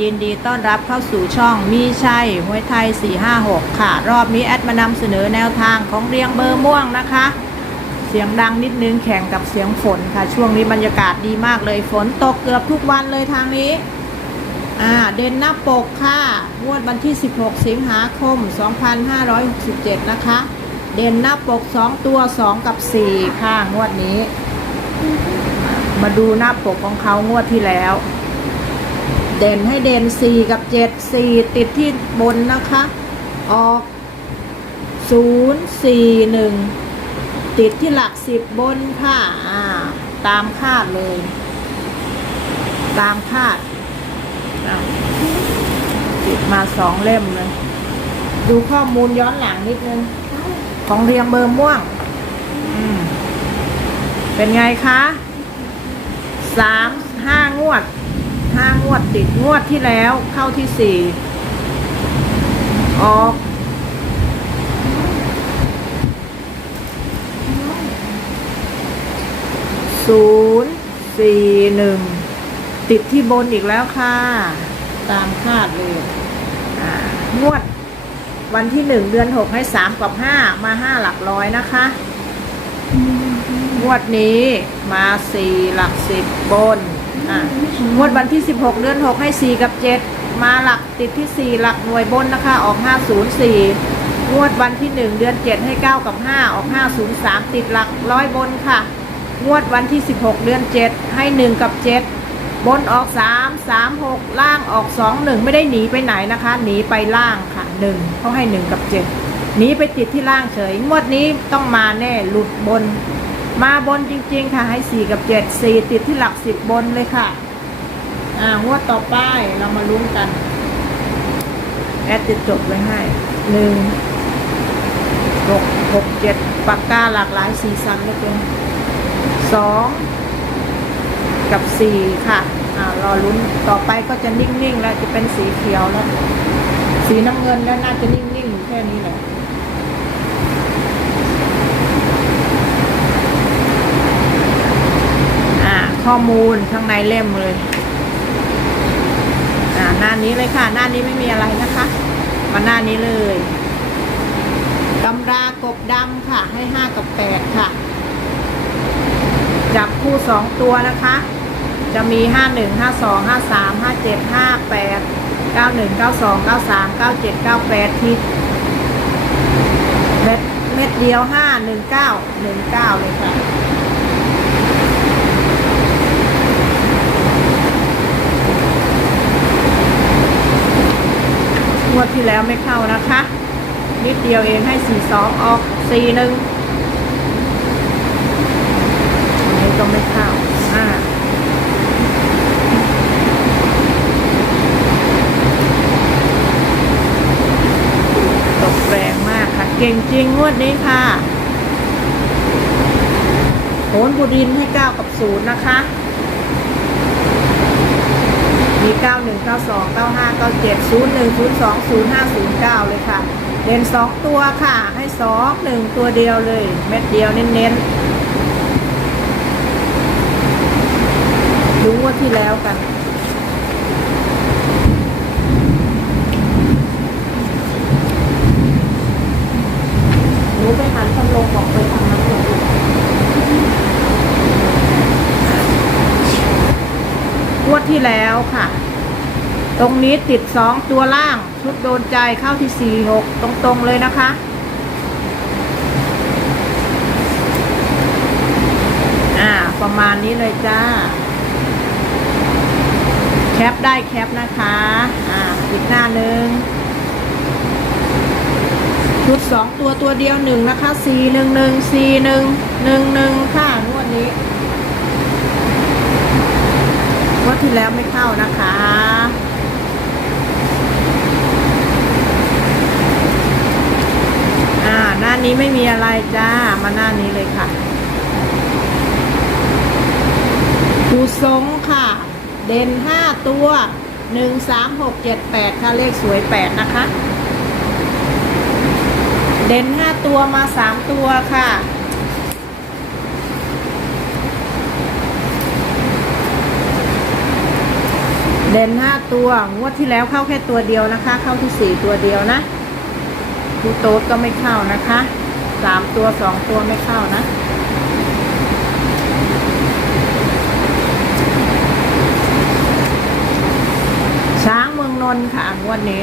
ยินดีต้อนรับเข้าสู่ช่องมีชัยมวยไทย 456 ค่ะ รอบนี้แอดมานำเสนอแนวทางของเรียงเบอร์ม่วงนะคะ เสียงดังนิดนึงแข่งกับเสียงฝนค่ะ ช่วงนี้บรรยากาศดีมากเลยฝนตกเกือบทุกวันเลยทางนี้ อ่า เด่นหน้าปกค่ะงวดวันที่ 16 สิงหาคม 2567 นะคะ เด่นหน้าปก 2 ตัว 2 กับ 4 ค่ะงวดนี้มาดูหน้าปกของเขางวดที่แล้ว เด่นให้เด่น4กับ7 4ติดที่บนนะคะ ออก0 4 1ติดที่หลัก10บนค่ะอ่าตามคาดเลย ตามคาดอะติดมาสองเล่มเลย ดูข้อมูลย้อนหลังนิดนึง ของเรียงเบอร์ม่วง เป็นไงคะสามห้างวด ห้างวดติดงวดที่แล้วเข้าที่สี่ออกศูนย์สี่หนึ่งติดที่บนอีกแล้วค่ะ ตามคาดเลยอ่างวดวันที่หนึ่งเดือนหกให้สามกับห้ามาห้าหลักร้อยนะคะงวดนี้มาสี่หลักสิบบน อะงวดวันที่สิบหกเดือนหกให้สี่กับเจ็ดมาหลักติดที่สี่หลักหน่วยบนนะคะ ออกห้าศูนย์สี่งวดวันที่หนึ่งเดือนเจ็ดให้เก้ากับห้าออกห้าศูนย์สามติดหลักร้อยบนค่ะ งวดวันที่สิบหกเดือนเจ็ดให้หนึ่งกับเจ็ดบนออกสามสามหกล่างออกสองหนึ่งไม่ได้หนีไปไหนนะคะ หนีไปล่างค่ะหนึ่งเขาให้หนึ่งกับเจ็ดหนีไปติดที่ล่างเฉย งวดนี้ต้องมาแน่หลุดบน มาบนจริงๆค่ะให้สี่กับเจ็ดสี่ติดที่หลักสิบบนเลยค่ะ อ่างวดต่อไปเรามาลุ้นกัน แอดจะจดไว้ให้หนึ่งหกหกเจ็ดปากกาหลากหลายสีสันเลยเกินสองกับสี่ค่ะอ่ารอลุ้นต่อไปก็จะนิ่งๆ แล้วจะเป็นสีเขียวแล้ว สีน้ำเงินแล้วน่าจะนิ่งๆ แค่นี้แหละ อ่า ข้อมูลข้างในเล่มเลยอ่าหน้านี้เลยค่ะ หน้านี้ไม่มีอะไรนะคะ มาหน้านี้เลยตำรากบดำค่ะ ให้ห้ากับแปดค่ะ จับคู่สองตัวนะคะ จะมีห้าหนึ่งห้าสองห้าสามห้าเจ็ดห้าแปดเก้าหนึ่งเก้าสองเก้าสามเก้าเจ็ดเก้าแปดทิศเม็ดเม็ดเดียวห้าหนึ่งเก้าหนึ่งเก้าเลยค่ะ วดที่แล้วไม่เข้านะคะ นิดเดียวเองให้สี่สองออกสี่หนึ่งนี้ก็ไม่เข้าอ่าตกแรงมากค่ะ เก่งจริงงวดนี้ค่ะโหนบุดินให้เก้ากับศูนย์นะคะ มี 91 92 95 97 01 02 05 09 เลยค่ะ เด่น 2 ตัวค่ะ ให้ 2 1 ตัวเดียวเลย เม็ดเดียวเน้นๆดูงว่าที่แล้วกันหนูไปหันพัดลมบอกไปทางนั้นเลยงวดที่แล้ว ค่ะ ตรงนี้ติดสองตัวล่าง ชุดโดนใจเข้าที่สี่หกตรงๆเลยนะคะ อ่า ประมาณนี้เลยจ้า แคปได้แคปนะคะ อ่าอีกหน้าหนึ่งชุดสองตัวตัวเดียวหนึ่งนะคะสี่หนึ่งหนึ่งสี่หนึ่งหนึ่งหนึ่งค่ะงวดนี้งวด ที่แล้วไม่เข้านะคะ อ่า หน้านี้ไม่มีอะไรจ้า มาหน้านี้เลยค่ะปูทรงค่ะ เด่นห้าตัวหนึ่งสามหกเจ็ดแปดค่ะเลขสวยแปดนะคะ เด่นห้าตัวมาสามตัวค่ะ เด่นห้าตัว งวดที่แล้วเข้าแค่ตัวเดียวนะคะ เข้าที่สี่ตัวเดียวนะทูโต๊ดก็ไม่เข้านะคะสามตัวสองตัวไม่เข้านะช้างเมืองนนท์ค่ะงวดนี้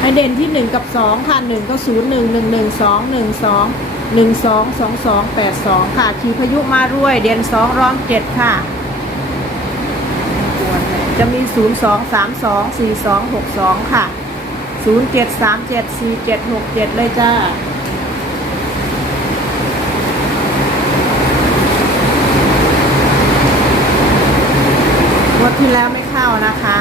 ให้เด่นที่หนึ่งกับสองค่ะหนึ่งก็ศูนย์หนึ่งหนึ่งหนึ่งสองหนึ่งสองหนึ่งสองสองสองแปดสองค่ะขีพายุมารวย เด่นสองร้องเจ็ดค่ะ จะมี 0232 4262 ค่ะ 07374767 เลยจ้าวดที่แล้วไม่เข้านะคะ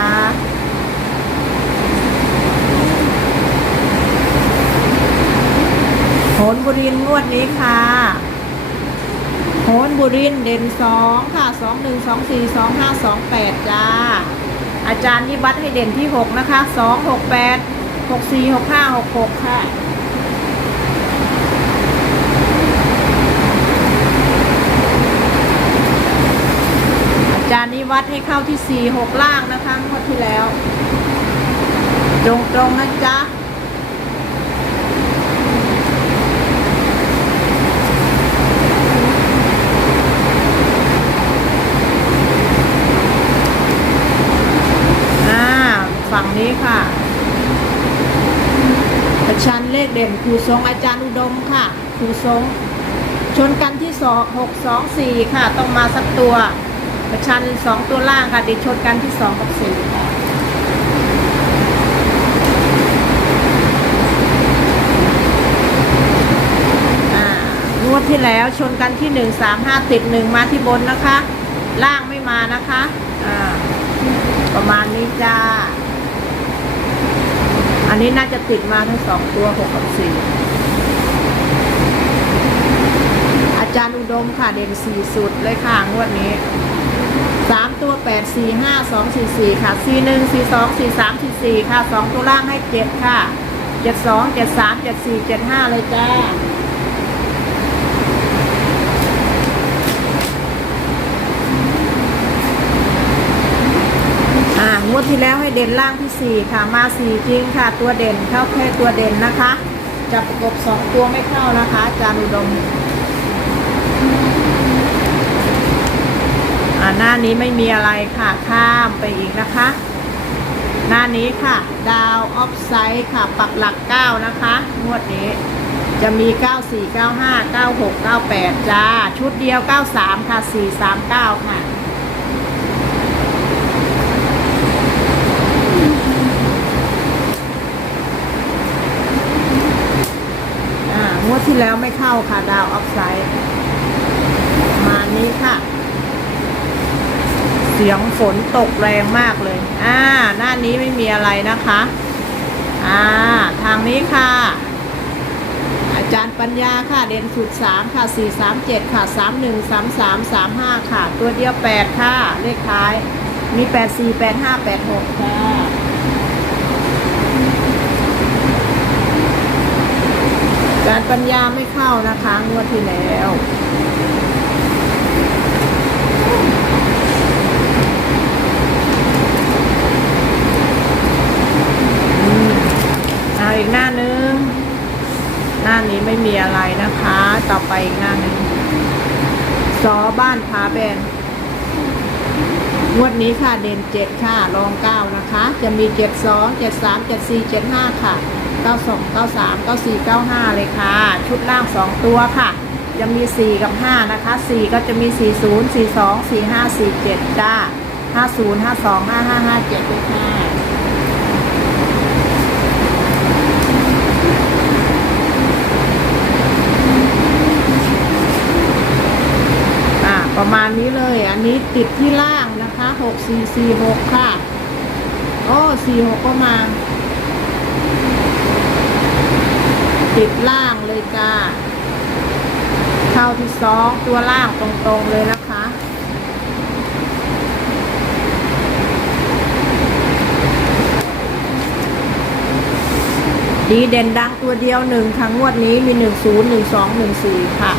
โหนบุรินงวดนี้ค่ะ โหนบุรินเด่นสองค่ะสองหนึ่งสองสี่สองห้าสองแปดจ้า อาจารย์นิวัฒน์ให้เด่นที่หกนะคะสองหกแปดหกสี่หกห้าหกหกค่ะอาจารย์นิวัฒน์ให้เข้าที่สี่หกล่างนะคะงวดที่แล้ว ตรงตรงนะจ๊ะ อ่า ฝั่งนี้ค่ะประชันเลขเด่นครูทรงอาจารย์อุดมค่ะครูทรงชนกันที่สองหกสองสี่ค่ะ ต้องมาสักตัวประชันสองตัวล่างค่ะดี๋ยวชนกันที่สองกับสี่ค่ะงวดที่แล้วชนกันที่หนึ่งสามห้าติดหนึ่งมาที่บนนะคะ ล่างไม่มานะคะ อ่า ประมาณนี้จ้า อันนี้น่าจะติดมาทั้งสองตัวหกกับสี่อาจารย์อุดมค่ะเด่นสี่สุดเลยค่ะงวดนี้สามตัวแปดสี่ห้าสองสี่สี่ค่ะสี่หนึ่งสี่สองสี่สามสี่สี่ค่ะสองตัวล่างให้เจ็ดค่ะเจ็ดสองเจ็ดสามเจ็ดสี่เจ็ดห้าเลยจ้า อ่างว ดที่แล้วให้เด่นล่างที่สี่ค่ะ มาสีจริงค่ะ ตัวเด่นเข้าแค่ตัวเด่นนะคะ จะประกบสองตัวไม่เข้านะคะ จานอุดมอ่าหน้านี้ไม่มีอะไรค่ะ ข้ามไปอีกนะคะ หน้านี้ค่ะ ดาวออฟไซด์ค่ะ ปักหลัก 9 นะคะ งวดนี้จะมี 94 95 96 98 จ้า ชุดเดียว 93 ค่ะ 439 ค่ะ อ่างวดที่แล้วไม่เข้าค่ะ ดาวออฟไซด์มานี้ค่ะ เสียงฝนตกแรงมากเลย อ่า หน้านี้ไม่มีอะไรนะคะ อ่า ทางนี้ค่ะ อาจารย์ปัญญาค่ะ เด่นสุดสามค่ะสี่สามเจ็ดค่ะสามหนึ่งสามสามสามห้าค่ะ ตัวเดียวแปดค่ะ เลขท้าย มีแปดสี่แปดห้าแปดหกค่ะารปัญญาไม่เข้านะคะงวดที่แล้วอืมเอาอีกหน้านึง หน้านี้ไม่มีอะไรนะคะ ต่อไปอีกหน้านึงซอบ้านพาแบนงวดนี้ค่ะเด่นเจ็ดค่ะรองเก้านะคะ จะมีเจ็ดสองเจ็ดสามเจ็ดสี่เจ็ดห้าค่ะ เก้าสองเก้าสามเก้าสี่เก้าห้าเลยค่ะ ชุดล่างสองตัวค่ะ จะมีสี่กับห้านะคะสี่ก็จะมีสี่ศูนย์สี่สองสี่ห้าสี่เจ็ดจ้าห้าศูนย์ห้าสองห้าห้าห้าเจ็ดเลยค่ะอ่าประมาณนี้เลย อันนี้ติดที่ล่างนะคะหกสี่สี่หกค่ะ โอ้สี่หกก็มา ติดล่างเลยจ้า เข้าที่สองตัวล่างตรงๆเลยนะคะ ดีเด่นดังตัวเดียวหนึ่งทั้งงวดนี้มีหนึ่งศูนย์หนึ่งสองหนึ่งสี่ค่ะ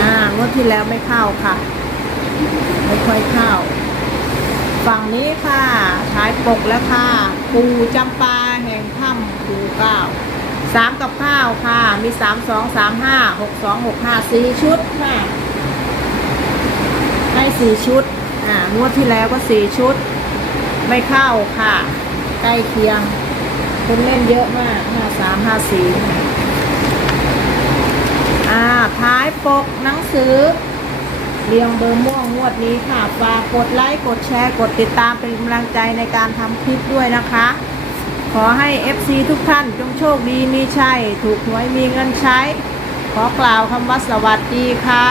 อ่าที่แล้วไม่เข้าค่ะ ไม่ค่อยเข้า ฝั่งนี้ค่ะท้ายปกแล้วค่ะ ปูจำปาแห่งถ้ำปูเก้าสามกับข้าวค่ะ มีสามสองสามห้าหกสองหกห้าสี่ชุดค่ะให้สี่ชุด อ่างวดที่แล้วก็สี่ชุด ไม่เข้าค่ะ ใกล้เคียง คนเล่นเยอะมากห้าสามห้าสี่อ่าท้ายปกหนังสือ เรียงเบอร์ม่วงงวดนี้ค่ะฝากกดไลค์กดแชร์กดติดตามเป็นกำลังใจในการทำคลิปด้วยนะคะ ขอให้ FC ทุกท่านจงโชคดีมีชัย ถูกหวยมีเงินใช้ ขอกล่าวคำว่าสวัสดีค่ะ